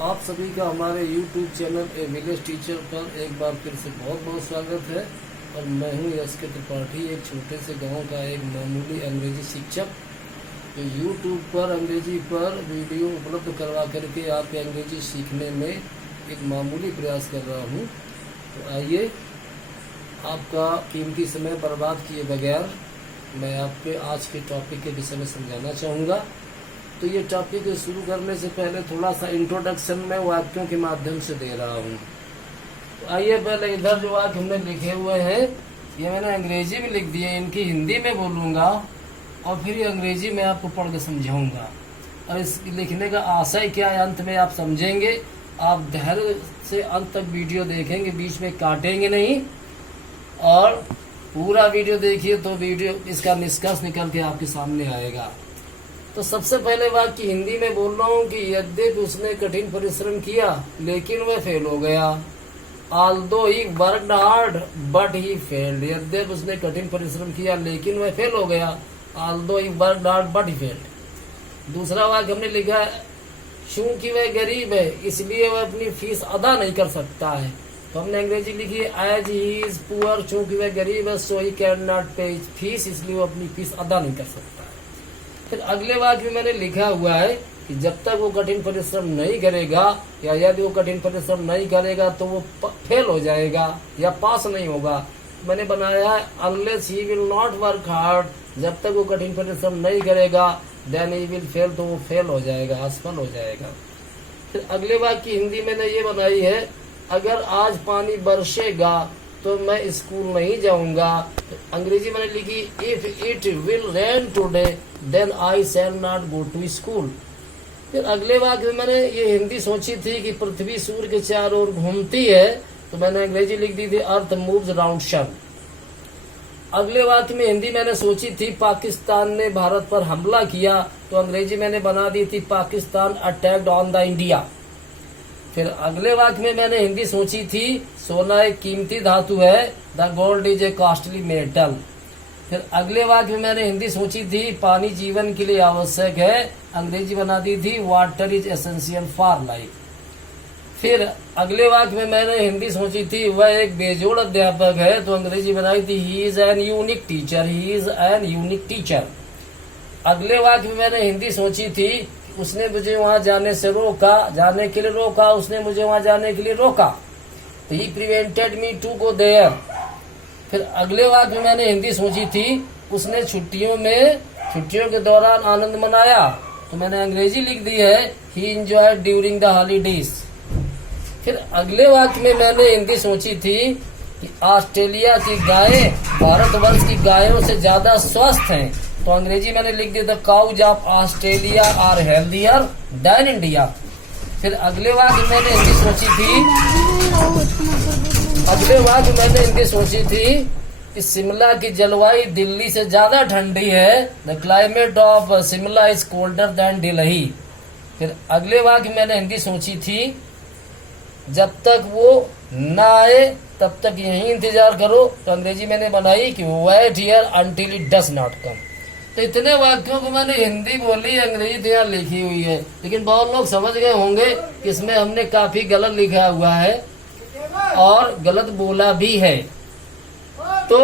आप सभी का हमारे YouTube चैनल ए विलेज टीचर पर एक बार फिर से बहुत बहुत स्वागत है। और मैं हूं यश के त्रिपाठी, एक छोटे से गांव का एक मामूली अंग्रेजी शिक्षक जो YouTube पर अंग्रेजी पर वीडियो उपलब्ध करवा करके आपके अंग्रेजी सीखने में एक मामूली प्रयास कर रहा हूं। तो आइए, आपका कीमती समय बर्बाद किए बगैर मैं आपके आज के टॉपिक के विषय में समझाना चाहूँगा। तो ये टॉपिक शुरू करने से पहले थोड़ा सा इंट्रोडक्शन में वाक्यों के माध्यम से दे रहा हूँ। तो आइए, पहले इधर जो वाक्य हमने लिखे हुए हैं ये मैंने अंग्रेजी में लिख दिए, इनकी हिंदी में बोलूँगा और फिर ये अंग्रेजी में आपको पढ़ के समझाऊँगा। और इस लिखने का आशय क्या है अंत में आप समझेंगे। आप धैर्य से अंत तक वीडियो देखेंगे, बीच में काटेंगे नहीं, और पूरा वीडियो देखिए तो वीडियो इसका निष्कर्ष निकल के आपके सामने आएगा। तो सबसे पहले वाक्य हिंदी में बोल रहा हूँ कि यद्यपि उसने कठिन परिश्रम किया लेकिन वह फेल हो गया। Although he worked hard but he failed। यद्यपि उसने कठिन परिश्रम किया लेकिन वह फेल हो गया। Although he worked hard but he failed। दूसरा वाक्य हमने लिखा है चूंकि वह गरीब है इसलिए वह अपनी फीस अदा नहीं कर सकता है। तो हमने अंग्रेजी लिखी है एज ही इज पुअर, चूंकि वह गरीब है सो ही कैन नॉट पे फीस, इसलिए वो अपनी फीस अदा नहीं कर सकता है। फिर अगले वाक्य में मैंने लिखा हुआ है कि जब तक वो कठिन परिश्रम नहीं करेगा या यदि वो कठिन परिश्रम नहीं करेगा तो वो फेल हो जाएगा या पास नहीं होगा। मैंने बनाया है unless he will not work hard, जब तक वो कठिन परिश्रम नहीं करेगा देन ही विल फेल, तो वो फेल हो जाएगा, असफल हो जाएगा। फिर अगले वाक्य हिंदी मैंने ये बनाई है अगर आज पानी बरसेगा तो मैं स्कूल नहीं जाऊंगा। अंग्रेजी मैंने लिखी if it will rain today then I shall not go to school. फिर अगले वाक्य में मैंने ये हिंदी सोची थी कि पृथ्वी सूर्य के चारों ओर घूमती है, तो मैंने अंग्रेजी लिख दी थी अर्थ मूव्स अराउंड सन। अगले वाक्य में हिंदी मैंने सोची थी पाकिस्तान ने भारत पर हमला किया, तो अंग्रेजी मैंने बना दी थी Pakistan attacked on the India. फिर अगले वाक्य में मैंने हिंदी सोची थी सोना एक कीमती धातु है, the gold is a costly metal. फिर अगले वाक्य में मैंने हिंदी सोची थी पानी जीवन के लिए आवश्यक है, अंग्रेजी बना दी थी water is essential for life. फिर अगले वाक्य में मैंने हिंदी सोची थी वह एक बेजोड़ अध्यापक है, तो अंग्रेजी बनाई थी he is an unique teacher, he is an unique teacher. अगले वाक्य में मैंने हिंदी सोची थी उसने मुझे वहां जाने से रोका, जाने के लिए रोका, उसने मुझे वहां जाने के लिए रोका, तो he prevented me to go there. फिर अगले वाक्य में मैंने हिंदी सोची थी उसने छुट्टियों के दौरान आनंद मनाया, तो मैंने अंग्रेजी लिख दी है ही एंजॉयड ड्यूरिंग द हॉलीडेज। फिर अगले वाक्य में मैंने हिंदी सोची थी कि ऑस्ट्रेलिया की गायें भारतवर्ष की गायों से ज्यादा स्वस्थ हैं, तो अंग्रेजी मैंने लिख दिया था cows of Australia are healthier than India. फिर अगले वाक्य मैंने हिंदी सोची थी कि शिमला की जलवायु दिल्ली से ज्यादा ठंडी है, the climate of Shimla is colder than Delhi. फिर अगले वाक्य मैंने हिंदी सोची थी जब तक वो न आए तब तक यही इंतजार करो, तो अंग्रेजी मैंने बनाई कि wait here until it does not come. तो इतने वाक्यों को मैंने हिंदी बोली, अंग्रेजी तो यहाँ लिखी हुई है, लेकिन बहुत लोग समझ गए होंगे कि इसमें हमने काफी गलत लिखा हुआ है और गलत बोला भी है। तो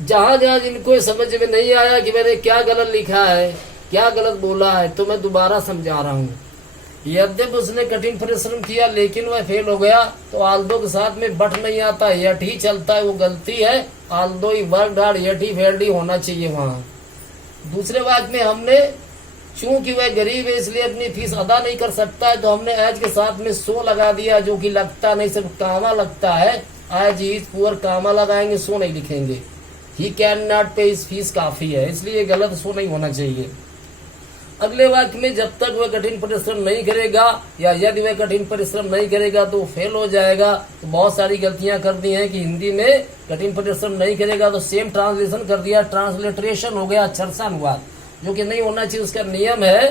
जहां जहां जिनको समझ में नहीं आया कि मैंने क्या गलत लिखा है, क्या गलत बोला है, तो मैं दोबारा समझा रहा हूँ। यद्यपि उसने कठिन परिश्रम किया लेकिन वह फेल हो गया, तो आल्दो के साथ में बट नहीं आता, यट ही चलता है, वो गलती है। Although he worked hard, yet he failed ही होना चाहिए वहाँ। दूसरे वाक्य में हमने चूंकि वह गरीब है इसलिए अपनी फीस अदा नहीं कर सकता है, तो हमने एज के साथ में सो लगा दिया, जो कि लगता नहीं, सिर्फ कामा लगता है। एज ही इज पुअर कामा लगाएंगे, सो नहीं लिखेंगे। ही कैन नॉट पे इस फीस काफी है, इसलिए गलत सो नहीं होना चाहिए। अगले वाक्य में जब तक वह कठिन परिश्रम नहीं करेगा या यदि वह कठिन परिश्रम नहीं करेगा तो फेल हो जाएगा। तो बहुत सारी गलतियां कर दी हैं कि हिंदी में कठिन परिश्रम नहीं करेगा तो सेम ट्रांसलेशन कर दिया, ट्रांसलिटरेशन हो गया, अक्षरशः अनुवाद, जो कि नहीं होना चाहिए। उसका नियम है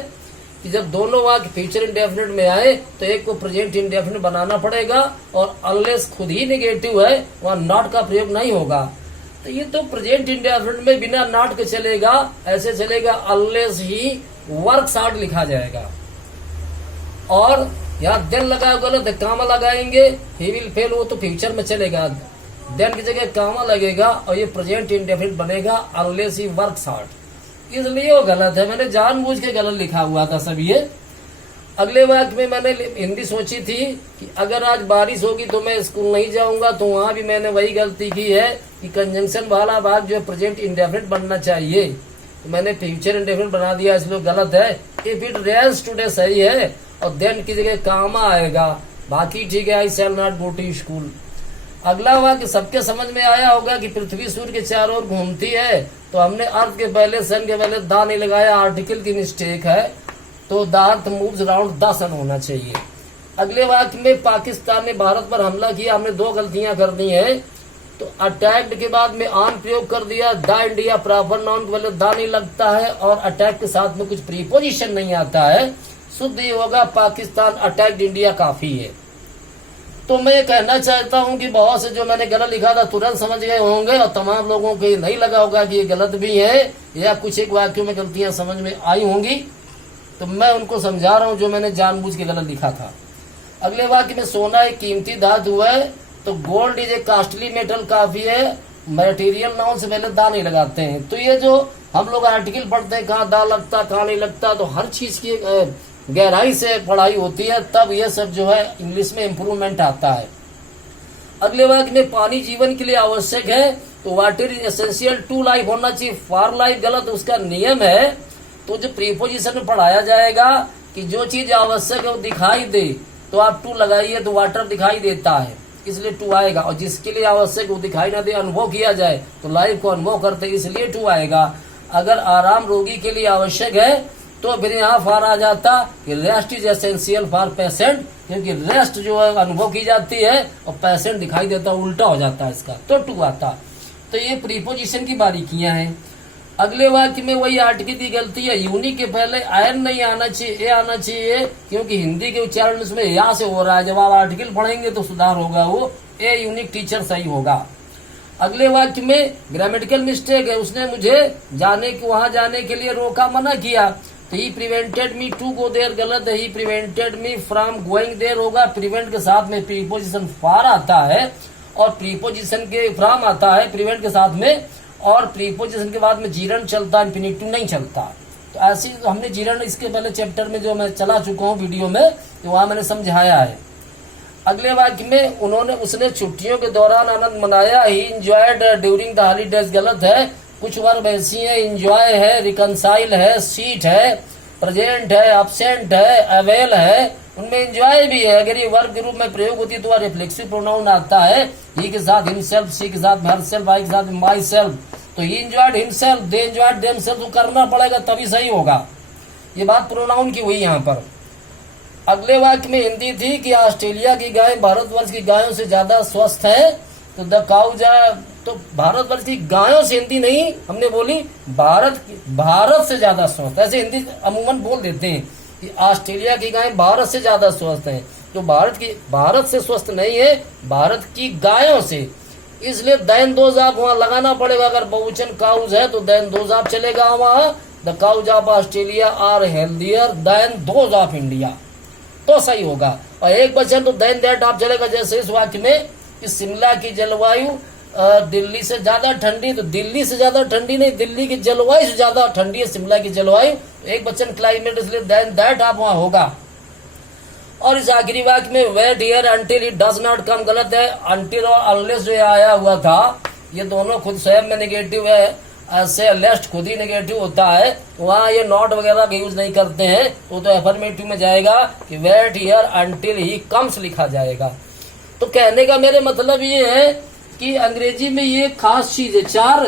कि जब दोनों वाक्य फ्यूचर इंडेफिनिट में आए तो एक को प्रेजेंट इंडेफिनिट बनाना पड़ेगा, और अनलेस खुद ही निगेटिव है वहां नॉट का प्रयोग नहीं होगा। तो ये तो प्रेजेंट इंडेफिनिट में बिना नॉट के चलेगा, ऐसे चलेगा अनलेस ही वर्क्स हार्ड लिखा जाएगा। और यहाँ देन लगा गलत है, कामा लगाएंगे ही विल फेल, वो तो फ्यूचर में चलेगा। देन की जगह कामा लगेगा और ये प्रेजेंट इंडेफिनिट बनेगा अनलेस ही वर्क्स हार्ड, इसलिए वो गलत है। मैंने जानबूझ के गलत लिखा हुआ था सब ये। अगले वाक्य में मैंने हिंदी सोची थी कि अगर आज बारिश होगी तो मैं स्कूल नहीं जाऊंगा, तो वहां भी मैंने वही गलती की है कि कंजंक्शन वाला भाग जो है प्रेजेंट इंडेफिनिट बनना चाहिए, तो मैंने फ्यूचर इंडेफिनिट बना दिया, इसलिए गलत है। इफ इट रेन्स टुडे सही है और देन की जगह कामा आएगा, बाकी ठीक है, I shall not go to school. अगला वाक्य सबके समझ में आया होगा कि पृथ्वी सूर्य के चारों ओर घूमती है, तो हमने अर्थ के पहले सन के पहले दा नहीं लगाया, आर्टिकल की मिस्टेक है, तो the earth moves around the sun होना चाहिए। अगले वाक्य में पाकिस्तान ने भारत पर हमला किया, हमने दो गलतियां कर दी हैं, तो अटैक्ड के बाद में ऑन प्रयोग कर दिया, द इंडिया प्रॉपर नाउन के पहले द नहीं लगता है और अटैक के साथ में कुछ प्रीपोजिशन नहीं आता है, शुद्ध ये होगा पाकिस्तान अटैक्ड इंडिया काफी है। तो मैं ये कहना चाहता हूं कि बहुत से जो मैंने गलत लिखा था तुरंत समझ गए होंगे और तमाम लोगों को ये नहीं लगा होगा कि ये गलत भी है या कुछ एक वाक्यों में गलतियां समझ में आई होंगी, तो मैं उनको समझा रहा हूं जो मैंने जानबूझ के गलत लिखा था। अगले वाक्य में सोना एक कीमती धातु है, तो gold is a costly metal काफी है, मटेरियल नाउन से पहले दा नहीं लगाते हैं। तो ये जो हम लोग आर्टिकल पढ़ते हैं कहाँ दा लगता कहाँ नहीं लगता, तो हर चीज की गहराई से पढ़ाई होती है, तब ये सब जो है इंग्लिश में इम्प्रूवमेंट आता है। अगले वाक्य में पानी जीवन के लिए आवश्यक है, तो water is essential to life होना चाहिए, फॉर लाइफ गलत, उसका नियम है। तो जो प्रीपोजिशन में पढ़ाया जाएगा कि जो चीज आवश्यक है वो दिखाई दे, तो आप टू लगाइए तो वाटर दिखाई देता है, इसलिए टू आएगा, और जिसके लिए आवश्यक वो दिखाई ना दे, अनुभव किया जाए तो लाइफ को अनुभव करते इसलिए टू आएगा। अगर आराम रोगी के लिए आवश्यक है तो फिर यहाँ फॉर आ जाता कि rest is essential for patient, क्योंकि रेस्ट जो है अनुभव की जाती है और पेशेंट दिखाई देता, उल्टा हो जाता है इसका, तो टू आता। तो ये प्रीपोजिशन की बारीकियां हैं। अगले वाक्य में वही आर्टिकल की गलती है, यूनिक के पहले आयन नहीं आना चाहिए, ए आना चाहिए, क्योंकि हिंदी के उच्चारण उसमें या से हो रहा है, जब आप आर्टिकल पढ़ेंगे तो सुधार होगा, वो ए यूनिक टीचर सही होगा। अगले वाक्य में ग्रामेटिकल मिस्टेक है, उसने मुझे वहां जाने के लिए रोका, मना किया, तो he prevented me to go there गलत है, he prevented me from going there होगा। प्रिवेंट के साथ में प्रीपोजिशन फॉर आता है और प्रीपोजिशन के फ्रॉम आता है प्रिवेंट के साथ में, और प्रीपोजिशन के बाद में जीरण चलता, इन्फिनिटिव नहीं चलता। तो ऐसी हमने जीरण इसके पहले चैप्टर में जो मैं चला चुका हूँ वीडियो में, तो वहां मैंने समझाया है। अगले वाक्य में उसने छुट्टियों के दौरान आनंद मनाया, ही इंजॉयड ड्यूरिंग द हॉलीडेज गलत है, कुछ वर्ब ऐसी है, इंजॉय है, रिकनसाइल है, सीट है, प्रेजेंट है, अब्सेंट है, अवेल है, उनमें इंजॉय भी है। अगर ये वर्ब के रूप में प्रयोग होती है तो रिफ्लेक्सिव प्रोनाउन आता है, ही के साथ हिमसेल्फ, सी के साथ हरसेल्फ, आई के साथ माई सेल्फ, तो he enjoyed himself, they enjoyed themselves, तो करना पड़ेगा तभी सही होगा। ये बात प्रोनाउन की हुई यहाँ पर। अगले वाक्य में हिंदी थी कि ऑस्ट्रेलिया की गाय भारतवर्ष की गायों से ज्यादा स्वस्थ है, तो द काउजा, तो भारतवर्ष की गायों से हिंदी नहीं हमने बोली, भारत से ज्यादा स्वस्थ, ऐसे हिंदी अमूमन बोल देते हैं कि ऑस्ट्रेलिया की गायें भारत से ज्यादा स्वस्थ हैं, तो भारत से स्वस्थ नहीं है, भारत की गायों से, इसलिए दैन दो जाप वहां लगाना पड़ेगा। अगर बहुवचन काउज है तो दैन दो जाप चलेगा वहां, the cows of Australia are healthier than those of India, तो सही होगा। और एक वचन तो दैन दैट आप चलेगा, जैसे इस वाक्य में कि शिमला की जलवायु दिल्ली से ज्यादा ठंडी, तो दिल्ली से ज्यादा ठंडी नहीं, दिल्ली की जलवायु से ज्यादा ठंडी है शिमला की जलवायु, एक वचन क्लाइमेट, इसलिए दैन दैट आप वहां होगा। और इस आखिरी वाक्य में wait here until it does not come गलत है, अंटिल और अनलेस जो आया हुआ था ये दोनों खुद स्वयं में नेगेटिव है, ऐसे लेस्ट खुद ही नेगेटिव होता है, वहाँ ये नॉट वगैरह का यूज नहीं करते हैं, तो एफर्मेटिव में जाएगा कि wait here until he comes लिखा जाएगा। तो कहने का मेरे मतलब ये है कि अंग्रेजी में ये खास चीज है,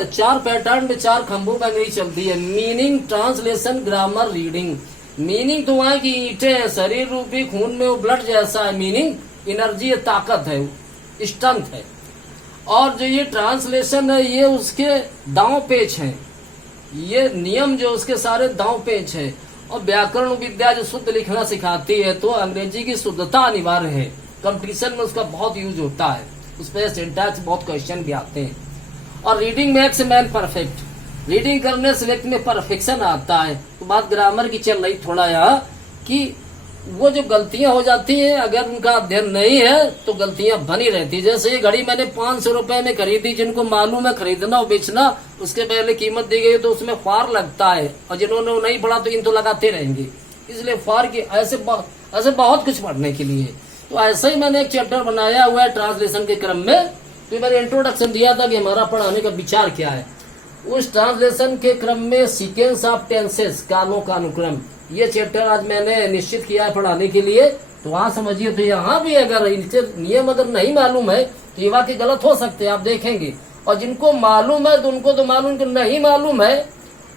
चार पैटर्न में, चार खंभों में अंग्रेजी चलती है, meaning, translation, grammar, reading. Meaning तो वहां की ईंटें हैं, शरीर रूपी खून में वो ब्लड जैसा है, मीनिंग एनर्जी है, ताकत है, स्ट्रेंथ है। और जो ये ट्रांसलेशन है ये उसके दांव पेच हैं, ये नियम जो उसके सारे दांव पेच है। और व्याकरण विद्या जो शुद्ध लिखना सिखाती है, तो अंग्रेजी की शुद्धता अनिवार्य है, कंपटीशन में उसका बहुत यूज होता है, उस पर सिंटैक्स बहुत क्वेश्चन भी आते हैं। और reading makes man perfect, reading करने से व्यक्ति में परफेक्शन आता है। तो बात ग्रामर की चल रही थोड़ा यहाँ कि वो जो गलतियां हो जाती हैं, अगर उनका अध्ययन नहीं है तो गलतियां बनी रहती। जैसे ये घड़ी मैंने 500 रुपए में खरीदी, जिनको मालूम है खरीदना और बेचना उसके पहले कीमत दी गई तो उसमें फार लगता है, और जिन्होंने वो नहीं पढ़ा तो इन तो लगाते रहेंगे। इसलिए फार की ऐसे बहुत कुछ पढ़ने के लिए। तो ऐसे ही मैंने एक चैप्टर बनाया हुआ है ट्रांसलेशन के क्रम में। तो मैंने इंट्रोडक्शन दिया था कि हमारा पढ़ाने का विचार क्या है। उस ट्रांसलेशन के क्रम में सीक्वेंस ऑफ टेंसेस, कालों का अनुक्रम, ये चैप्टर आज मैंने निश्चित किया है पढ़ाने के लिए। तो वहां समझिए, तो यहाँ भी अगर इनसे नियम अगर नहीं मालूम है तो ये वाक्य गलत हो सकते हैं, आप देखेंगे। और जिनको मालूम है तो उनको तो मालूम, जिनको नहीं मालूम है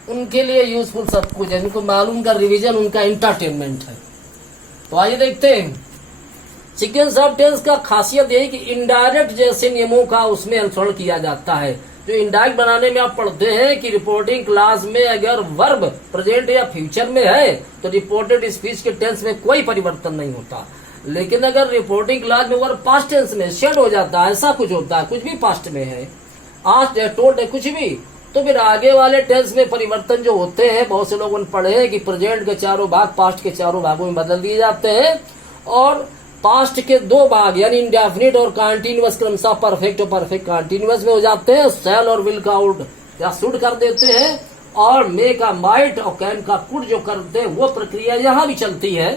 उनके लिए यूजफुल सब कुछ है। जिनको मालूम का रिवीजन उनका एंटरटेनमेंट है। तो आइए देखते हैं। सीक्वेंस ऑफ टेंस का खासियत यही कि इनडायरेक्ट जैसे नियमों का उसमें अनुसरण किया जाता है। जो इनडायरेक्ट बनाने में आप पढ़ते हैं कि रिपोर्टिंग क्लास में अगर वर्ब प्रेजेंट या फ्यूचर में है तो रिपोर्टेड स्पीच के टेंस में कोई परिवर्तन नहीं होता। लेकिन अगर रिपोर्टिंग क्लास में वर्ब पास्ट टेंस में शेड हो जाता है, ऐसा कुछ होता है, कुछ भी पास्ट में है, आस्क्ड है, टोल्ड है, कुछ भी, तो फिर आगे वाले टेंस में परिवर्तन जो होते हैं, बहुत से लोगों ने पढ़े हैं कि प्रेजेंट के चारों भाग पास्ट के चारों भागों में बदल दिए जाते हैं, और पास्ट के दो भाग यानी इंडेफिनिट और कंटीन्यूअस क्रमशः परफेक्ट और परफेक्ट कंटीन्यूअस में हो जाते हैं। शैल और विल का आउट या शुड कर देते हैं, और मे का माइट और कैन का कुड जो करते हैं वो प्रक्रिया यहाँ भी चलती है।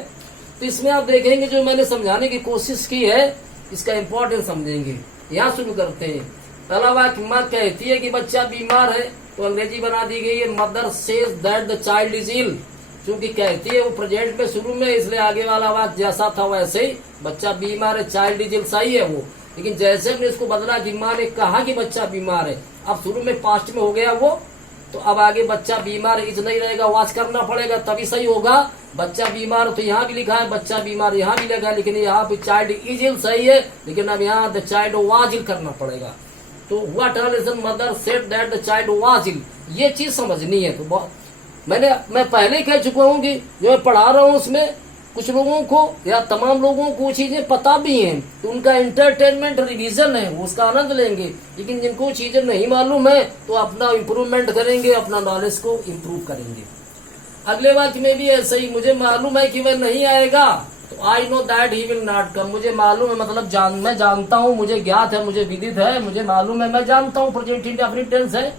तो इसमें आप देखेंगे जो मैंने समझाने की कोशिश की है, इसका इम्पोर्टेंस समझेंगे। यहाँ शुरू करते हैं। पहला वाक्य, माँ कहती है कि बच्चा बीमार है, तो अंग्रेजी बना दी गई है mother says that the child is ill. क्योंकि कहती है वो प्रेजेंट में शुरू में, इसलिए आगे वाला वाक्य जैसा था वैसे ही, बच्चा बीमार है, चाइल्ड इज इल सही है वो। लेकिन जैसे हमने इसको बदला कि माँ ने कहा कि बच्चा बीमार है, अब शुरू में पास्ट में हो गया वो, तो अब आगे बच्चा बीमार इज नहीं रहेगा, वाच करना पड़ेगा तभी सही होगा। बच्चा बीमार तो यहाँ भी लिखा है, बच्चा बीमार यहाँ भी लगा, लेकिन यहाँ पे चाइल्ड इज इल सही है, लेकिन अब यहाँ द चाइल्ड वाज इल करना पड़ेगा। तो हुआ translation mother said that the child was ill, ये चीज समझनी है। तो मैं पहले कह चुका हूँ कि जो मैं पढ़ा रहा हूँ उसमें कुछ लोगों को या तमाम लोगों को चीजें पता भी हैं, तो उनका एंटरटेनमेंट रिवीजन है, उसका आनंद लेंगे। लेकिन जिनको चीजें नहीं मालूम है तो अपना इम्प्रूवमेंट करेंगे, अपना नॉलेज को इम्प्रूव करेंगे। अगले वाक्य में भी ऐसे ही, मुझे मालूम है कि वह नहीं आएगा, तो I know that he will not come. मुझे मालूम है मतलब मैं जानता हूँ, मुझे ज्ञात है, मुझे विदित है, मुझे मालूम है, मैं जानता हूँ, प्रेजेंट इंडेफिनिट टेंस है।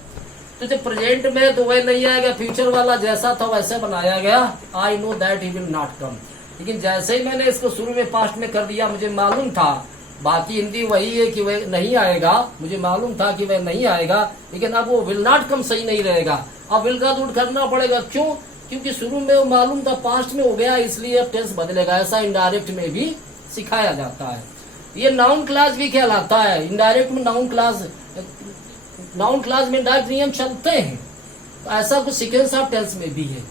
तो जब प्रेजेंट में तो वह नहीं आएगा, फ्यूचर वाला जैसा था वैसे बनाया गया, I know that he will not come. लेकिन जैसे ही मैंने इसको शुरू में पास्ट में कर दिया, मुझे मालूम था, बाकी हिंदी वही है कि वह नहीं आएगा, मुझे मालूम था कि वह नहीं आएगा, लेकिन अब वो विल नॉट कम सही नहीं रहेगा, अब विल का दूर करना पड़ेगा। क्यों? क्योंकि शुरू में वो मालूम था, पास्ट में हो गया, इसलिए अब टेंस बदलेगा। ऐसा इनडायरेक्ट में भी सिखाया जाता है। ये नाउन क्लास भी कहलाता है। इनडायरेक्ट में नाउन क्लास में डायरेक्ट नियम चलते हैं, तो ऐसा कुछ सीक्वेंस ऑफ टेंस में भी है।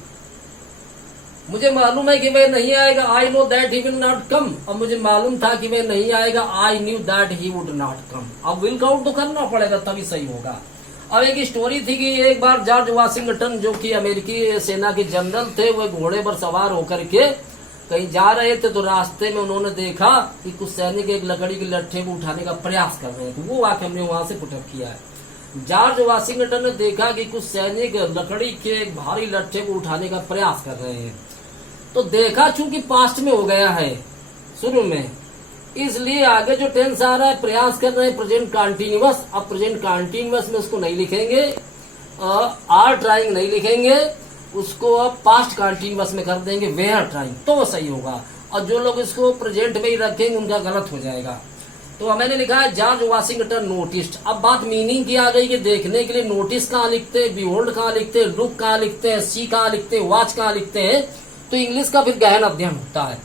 मुझे मालूम है कि वह नहीं आएगा, I know that he will not come. अब मुझे मालूम था कि वह नहीं आएगा, I knew that he would not come. अब विल का आउट तो करना पड़ेगा तभी सही होगा। अब एक स्टोरी थी कि एक बार जॉर्ज वाशिंगटन जो कि अमेरिकी सेना के जनरल थे, वह घोड़े पर सवार होकर के कहीं जा रहे थे, तो रास्ते में उन्होंने देखा कि कुछ सैनिक एक लकड़ी के लट्ठे को उठाने का प्रयास कर रहे थे। वो वाक्य हमने वहां से पुटअप किया है। जॉर्ज वाशिंगटन ने देखा कि कुछ सैनिक लकड़ी के एक भारी लट्ठे को उठाने का प्रयास कर रहे हैं, तो देखा चूंकि पास्ट में हो गया है शुरू में, इसलिए आगे जो टेंस आ रहा है प्रयास कर रहे हैं प्रेजेंट कंटीन्यूअस। अब प्रेजेंट कंटीन्यूअस में उसको नहीं लिखेंगे, आर ट्राइंग नहीं लिखेंगे, उसको अब पास्ट कंटीन्यूअस में कर देंगे वेयर ट्राइंग, तो वो सही होगा। और जो लोग इसको प्रेजेंट में ही रखेंगे उनका गलत हो जाएगा। तो मैंने लिखा है जॉर्ज वाशिंगटन नोटिस्ड। अब बात मीनिंग की आ गई कि देखने के लिए नोटिस कहाँ लिखते हैं, बिहोल्ड कहाँ लिखते हैं, लुक कहाँ लिखते हैं, सी कहाँ लिखते हैं, वॉच कहाँ लिखते हैं। तो इंग्लिश का फिर गहन अध्ययन होता है।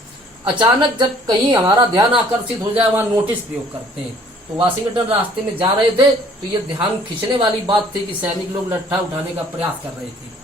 अचानक जब कहीं हमारा ध्यान आकर्षित हो जाए वहां नोटिस प्रयोग करते हैं। तो वाशिंगटन रास्ते में जा रहे थे, तो ये ध्यान खींचने वाली बात थी कि सैनिक लोग लट्ठा उठाने का प्रयास कर रहे थे।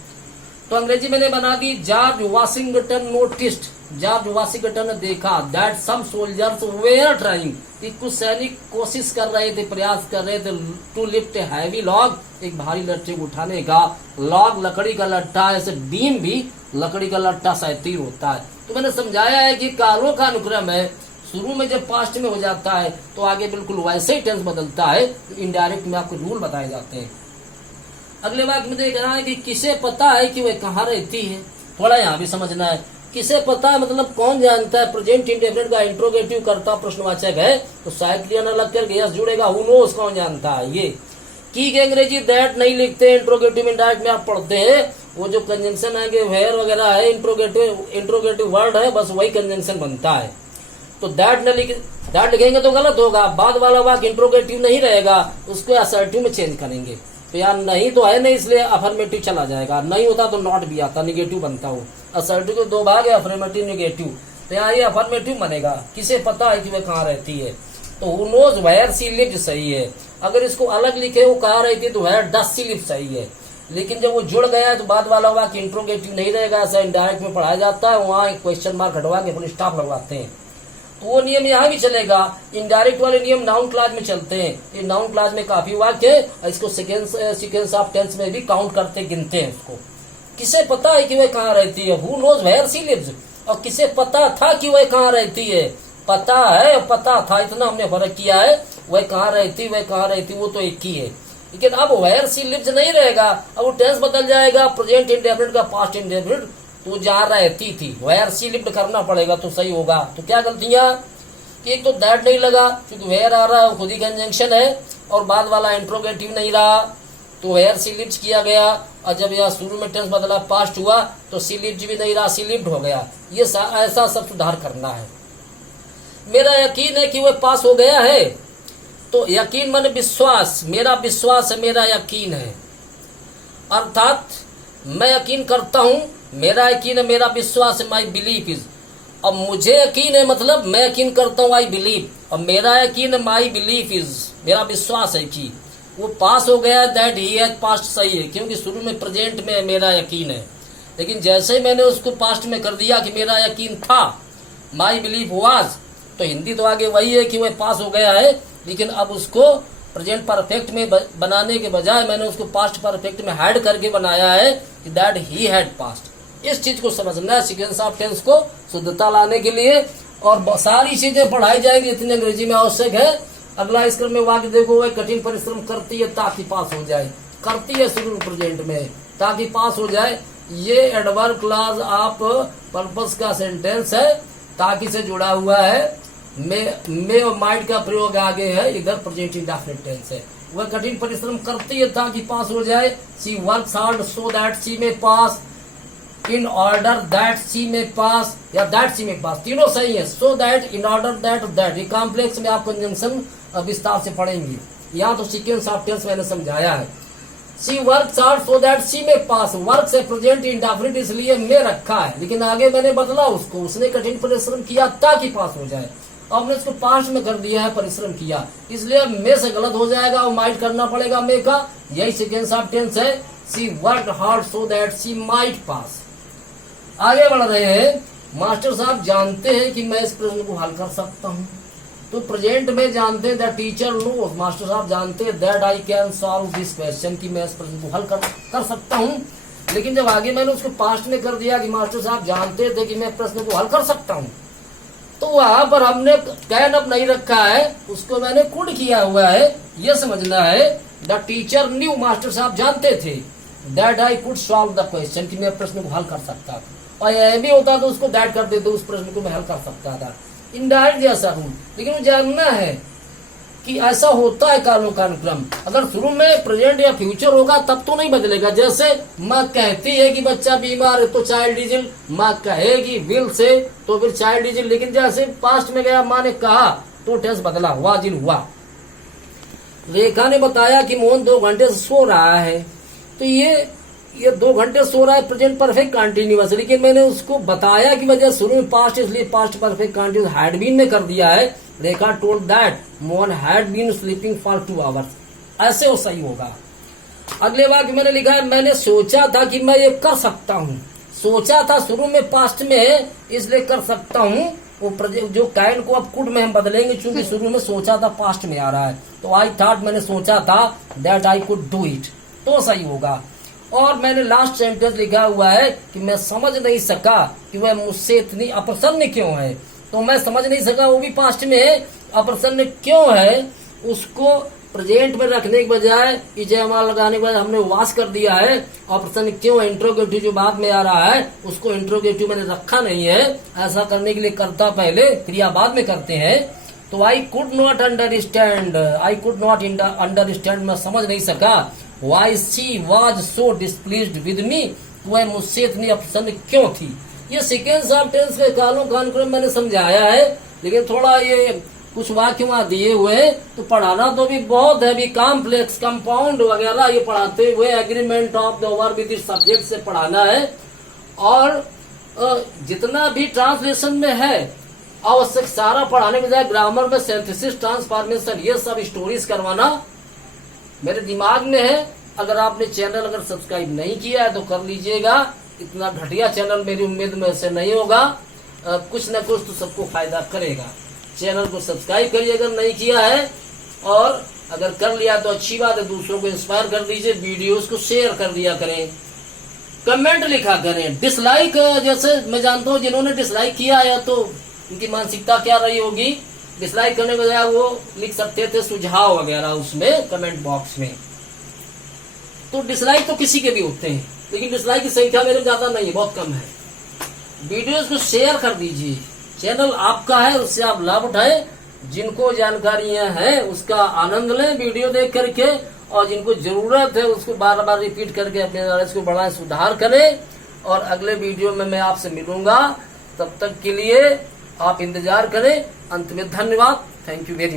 तो अंग्रेजी मैंने बना दी George Washington noticed. George Washington ने देखा that some soldiers were trying, कि कुछ सैनिक कोशिश कर रहे थे, प्रयास कर रहे थे, टू लिफ्ट हैवी लॉग, एक भारी लट्ठे को उठाने का। लॉग लकड़ी का लट्ठा है, ऐसे बीम भी लकड़ी का लट्ठा तीर होता है। तो मैंने समझाया है कि कालों का अनुक्रम है, शुरू में जब पास्ट में हो जाता है तो आगे बिल्कुल वैसे ही टेंस बदलता है। तो इनडायरेक्ट में आपको रूल बताए जाते हैं। अगले वाक्य में देख रहा है कि किसे पता है कि वह कहाँ रहती है। थोड़ा यहाँ भी समझना है, किसे पता है मतलब कौन जानता है प्रेजेंट इंडेफिनिट का इंट्रोगेटिव करता प्रश्नवाचक है तो शायद क्लियर अलग करके यस जुड़ेगा, हु नोस कौन जानता है। ये की अंग्रेजी दैट नहीं लिखते, इंट्रोगेटिव इंडायरेक्ट में आप पढ़ते हैं वो जो कंजंक्शन है कि वेयर वगैरह है इंट्रोगेटिव वर्ड है बस वही कंजंक्शन बनता है। तो दैट लिखेंगे तो गलत होगा, बाद वाला वाक्य इंट्रोगेटिव नहीं रहेगा, उसको असर्टिव में चेंज करेंगे। तो यार नहीं तो है नहीं इसलिए अफर्मेटिव चला जाएगा, नहीं होता तो नॉट भी आता, निगेटिव बनता हो। असर्टिव के दो भाग है, अफर्मेटिव निगेटिव, तो यहाँ ये अफर्मेटिव बनेगा। किसे पता है कि वह कहाँ रहती है, तो who knows where she lives सही है। अगर इसको अलग लिखे वो कहाँ रहती है तो वेयर डज शी लिव सही है। लेकिन जब वो जुड़ गया है तो बाद वाला वाक्य इंट्रोगेटिव नहीं रहेगा, ऐसा इंडायरेक्ट में पढ़ाया जाता है, वहाँ एक क्वेश्चन मार्क हटवा के फुल स्टॉप लगवाते हैं। तो वो नियम यहाँ भी चलेगा। इनडायरेक्ट वाले नियम नाउन क्लास में चलते हैं, ये नाउन क्लास में काफी वाक्य है, इसको सीक्वेंस ऑफ टेंस में भी काउंट करते गिनते हैं उसको। किसे पता है कि वह कहाँ रहती है, who knows where she lives, और किसे पता था कि वह कहाँ रहती है, पता है और पता था इतना हमने फर्क किया है, वह कहाँ रहती वो तो एक ही है। लेकिन अब वेयर शी लिव्स नहीं रहेगा, अब वो टेंस बदल जाएगा, प्रेजेंट इंडेफिनिट का पास्ट इंडेफिनिट, तो जहाँ रहती थी वेयर शी लिव्ड करना पड़ेगा तो सही होगा। तो क्या गलतियां कि एक तो दैट नहीं लगा क्योंकि वेयर आ रहा है खुद ही कंजंक्शन है, और बाद वाला इंट्रोगेटिव नहीं रहा तो वेयर शी लिव्ड किया गया, और जब यह शुरू में टेंस बदला पास्ट हुआ तो शी लिव्ड भी नहीं रहा, शी लिव्ड हो गया। ये ऐसा सब सुधार करना है। मेरा यकीन है कि वह पास हो गया है, तो यकीन माने विश्वास, मेरा विश्वास है, मेरा यकीन है, अर्थात मैं यकीन करता हूं, मेरा यकीन है, मेरा विश्वास है, माई बिलीफ इज। अब मुझे यकीन है मतलब मैं यकीन करता हूँ, आई बिलीव, और मेरा यकीन है, माई बिलीफ इज, मेरा विश्वास है कि वो पास हो गया, दैट ही हैज पास्ट सही है, क्योंकि शुरू में प्रेजेंट में मेरा यकीन है, लेकिन जैसे ही मैंने उसको पास्ट में कर दिया कि मेरा यकीन था, माई बिलीफ वाज, तो हिंदी तो आगे वही है कि वह पास हो गया है, लेकिन अब उसको प्रेजेंट परफेक्ट में बनाने के बजाय मैंने उसको पास्ट परफेक्ट में हैड करके बनाया है कि दैट ही हैड पास्ट। इस चीज को समझना है सीक्वेंस ऑफ टेंस को शुद्धता लाने के लिए, और सारी चीजें पढ़ाई जाएंगी इतनी अंग्रेजी में आवश्यक है। अगला इस क्रम में वाक्य देखो, वह कठिन परिश्रम करती है ताकि पास हो जाए, करती है शुरू प्रेजेंट में ताकि पास हो जाए, ये एडवर्ब क्लॉज ऑफ पर्पस का सेंटेंस है, ताकि से जुड़ा हुआ है, मे और माइट का प्रयोग आगे है, इधर प्रेजेंट इंडेफिनिट टेंस है। वह कठिन परिश्रम करती है ताकि पास हो जाए, she works hard so that she में पास, इन ऑर्डर दैट शी में पास, या दैट शी में पास, तीनों सही है। So that, in order that, ये कॉम्प्लेक्स में आप कंजंक्शन विस्तार से पढ़ेंगे, यहाँ तो सीक्वेंस ऑफ टेंस मैंने समझाया है। She works hard so that she में पास, वर्क से प्रेजेंट इंडेफिनिट इसलिए में रखा है, लेकिन आगे मैंने बदला उसको, उसने कठिन परिश्रम किया ताकि पास हो जाए, और हमने इसको पास्ट में कर दिया है, परिश्रम किया, इसलिए मे से गलत हो जाएगा और माइट करना पड़ेगा मे का, यही सीक्वेंस ऑफ टेंस है। She worked hard so that she might pass. आगे बढ़ रहे हैं, मास्टर साहब जानते हैं कि मैं इस प्रश्न को हल कर सकता हूँ, तो प्रेजेंट में जानते हैं, द टीचर नो, मास्टर साहब जानते हैं that I can solve this question, कि मैं इस प्रश्न को हल कर सकता हूँ। लेकिन जब आगे मैंने उसको पास्ट में कर दिया कि मास्टर साहब जानते थे कि मैं प्रश्न को हल कर सकता हूँ, तो वहां पर हमने कैन अब नहीं रखा है, उसको मैंने कुड किया हुआ है, यह समझना है। द टीचर न्यू, मास्टर साहब जानते थे, that I could solve the question, कि मैं प्रश्न को हल कर सकता था, और यह भी होता तो उसको दैट कर देते, उस प्रश्न को मैं हल कर सकता था, इनडायरेक्ट जैसा हूं। लेकिन वो जानना है कि ऐसा होता है कालों का अनुक्रम, अगर शुरू में प्रेजेंट या फ्यूचर होगा तब तो नहीं बदलेगा। जैसे माँ कहती है कि बच्चा बीमार है तो चाइल्ड इज इल, माँ कहेगी विल से तो फिर चाइल्ड इज इल, लेकिन जैसे पास्ट में गया माँ ने कहा तो टेंस बदला, हुआ जिल हुआ। रेखा ने बताया कि मोहन 2 घंटे से सो रहा है, तो ये 2 घंटे सो रहा है प्रेजेंट परफेक्ट कंटिन्यूअस, लेकिन मैंने उसको बताया कि वजह शुरू में पास्ट, इसलिए past perfect continuous had been में कर दिया है। Rekha told that Mohan had been sleeping for 2 hours, ऐसे वो सही होगा। अगले वाक्य मैंने लिखा है, मैंने सोचा था कि मैं ये कर सकता हूँ, सोचा था शुरू में पास्ट में है इसलिए कर सकता हूँ, वो जो कैन को अब कुड में हम बदलेंगे क्योंकि शुरू में सोचा था पास्ट में आ रहा है, तो आई थॉट, मैंने सोचा था that I could do it, तो सही होगा। और मैंने लास्ट सेंटेंस लिखा हुआ है कि मैं समझ नहीं सका कि वह मुझसे इतनी अप्रसन्न क्यों है, तो मैं समझ नहीं सका वो भी पास्ट में है, अप्रसन्न क्यों है उसको प्रेजेंट में रखने के बजाय ये जयमाला लगाने के बाद हमने वास कर दिया है। और प्रश्न क्यों इंट्रोगेटिव जो बाद में आ रहा है उसको इंट्रोगेटिव मैंने रखा नहीं है। ऐसा करने के लिए कर्ता पहले क्रिया बाद में करते हैं। तो आई कुड नॉट अंडरस्टैंड, मैं समझ नहीं सका। Why she was so displeased with me, वह मुझसे इतनी अप्रसन्न क्यों थी। ये सेकेंड ऑफ टेंस के कालों का अनुक्रम मैंने समझाया है, लेकिन थोड़ा ये कुछ वाक्य वहां दिए हुए हैं तो पढ़ाना तो भी बहुत है, भी कॉम्प्लेक्स कंपाउंड वगैरह ये पढ़ाते हुए agreement of the verb with subject से पढ़ाना है। और जितना भी ट्रांसलेशन में है आवश्यक सारा पढ़ाने के बजाय ग्रामर में सिंथेसिस, ट्रांसफॉर्मेशन ये सब स्टोरीज करवाना मेरे दिमाग में है। अगर आपने चैनल अगर सब्सक्राइब नहीं किया है तो कर लीजिएगा। इतना घटिया चैनल मेरी उम्मीद में से नहीं होगा, कुछ न कुछ तो सबको फायदा करेगा। चैनल को सब्सक्राइब करिए अगर नहीं किया है, और अगर कर लिया तो अच्छी बात है, दूसरों को इंस्पायर कर दीजिए, वीडियोस को शेयर कर दिया करें, कमेंट लिखा करें। डिसलाइक जैसे मैं जानता हूँ जिन्होंने डिसलाइक किया है तो उनकी मानसिकता क्या रही होगी। डिसलाइक करने के बजाय वो लिख सकते थे सुझाव वगैरह उसमें कमेंट बॉक्स में। तो डिसलाइक तो किसी के भी होते हैं, लेकिन डिसलाइक की संख्या मेरे ज्यादा नहीं है, बहुत कम है। वीडियोस को शेयर कर दीजिए, चैनल आपका है, उससे आप लाभ उठाए। जिनको जानकारियां हैं उसका आनंद लें वीडियो देख करके, और जिनको जरूरत है उसको बार बार रिपीट करके अपने नॉलेज को बढ़ाएं, सुधार करें। और अगले वीडियो में मैं आपसे मिलूंगा, तब तक के लिए आप इंतजार करें। अंत में धन्यवाद, थैंक यू वेरी मच।